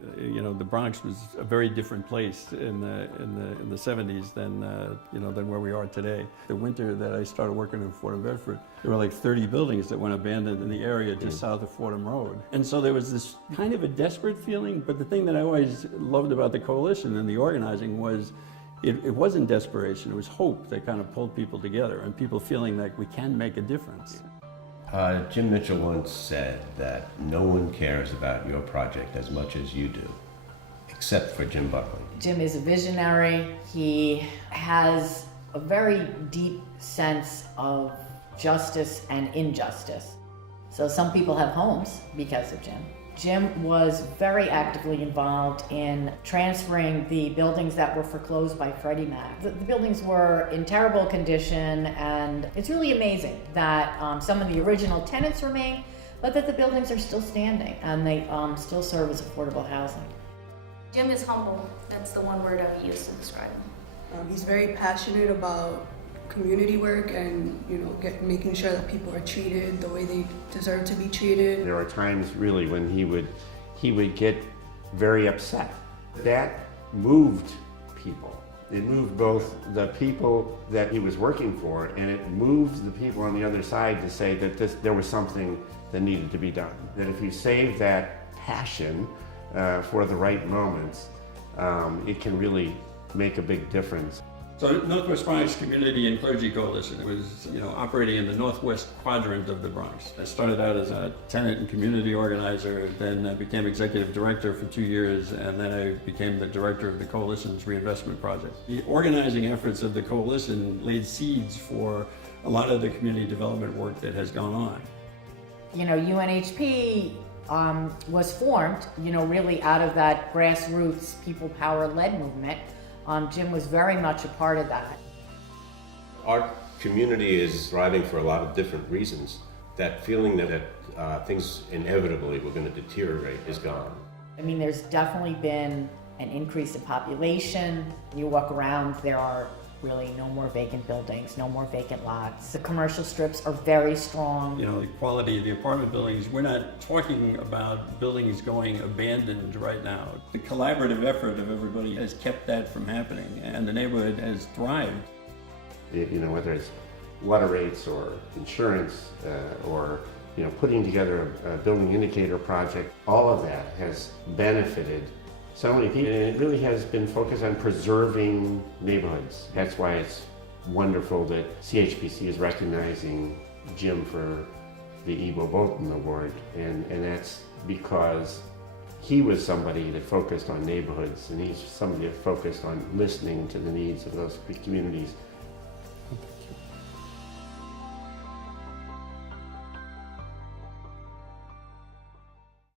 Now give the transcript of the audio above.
The Bronx was a very different place in the 70s than where we are today. The winter that I started working in Fordham, Bedford, there were like 30 buildings that went abandoned in the area just south of Fordham Road. And so there was this kind of a desperate feeling, but the thing that I always loved about the coalition and the organizing was it wasn't desperation, it was hope that kind of pulled people together and people feeling like we can make a difference. Jim Mitchell once said that no one cares about your project as much as you do, except for Jim Buckley. Jim is a visionary. He has a very deep sense of justice and injustice. So some people have homes because of Jim. Jim was very actively involved in transferring the buildings that were foreclosed by Freddie Mac. The buildings were in terrible condition, and it's really amazing that some of the original tenants remain, but that the buildings are still standing and they still serve as affordable housing. Jim is humble. That's the one word I would use to describe him. He's very passionate about community work and making sure that people are treated the way they deserve to be treated. There are times really when he would get very upset. That moved people. It moved both the people that he was working for, and it moved the people on the other side to say that there was something that needed to be done. That if you save that passion for the right moments, it can really make a big difference. So Northwest Bronx Community and Clergy Coalition was, operating in the northwest quadrant of the Bronx. I started out as a tenant and community organizer, then I became executive director for 2 years, and then I became the director of the coalition's reinvestment project. The organizing efforts of the coalition laid seeds for a lot of the community development work that has gone on. UNHP was formed, really out of that grassroots people power-led movement. Jim was very much a part of that. Our community is thriving for a lot of different reasons. That feeling that things inevitably were going to deteriorate is gone. There's definitely been an increase in population. You walk around, there are really no more vacant buildings, no more vacant lots. The commercial strips are very strong. The quality of the apartment buildings, we're not talking about buildings going abandoned right now. The collaborative effort of everybody has kept that from happening, and the neighborhood has thrived. Whether it's water rates or insurance or putting together a building indicator project, all of that has benefited so many people, and it really has been focused on preserving neighborhoods. That's why it's wonderful that CHPC is recognizing Jim for the Ibo Balton Award, and that's because he was somebody that focused on neighborhoods, and he's somebody that focused on listening to the needs of those communities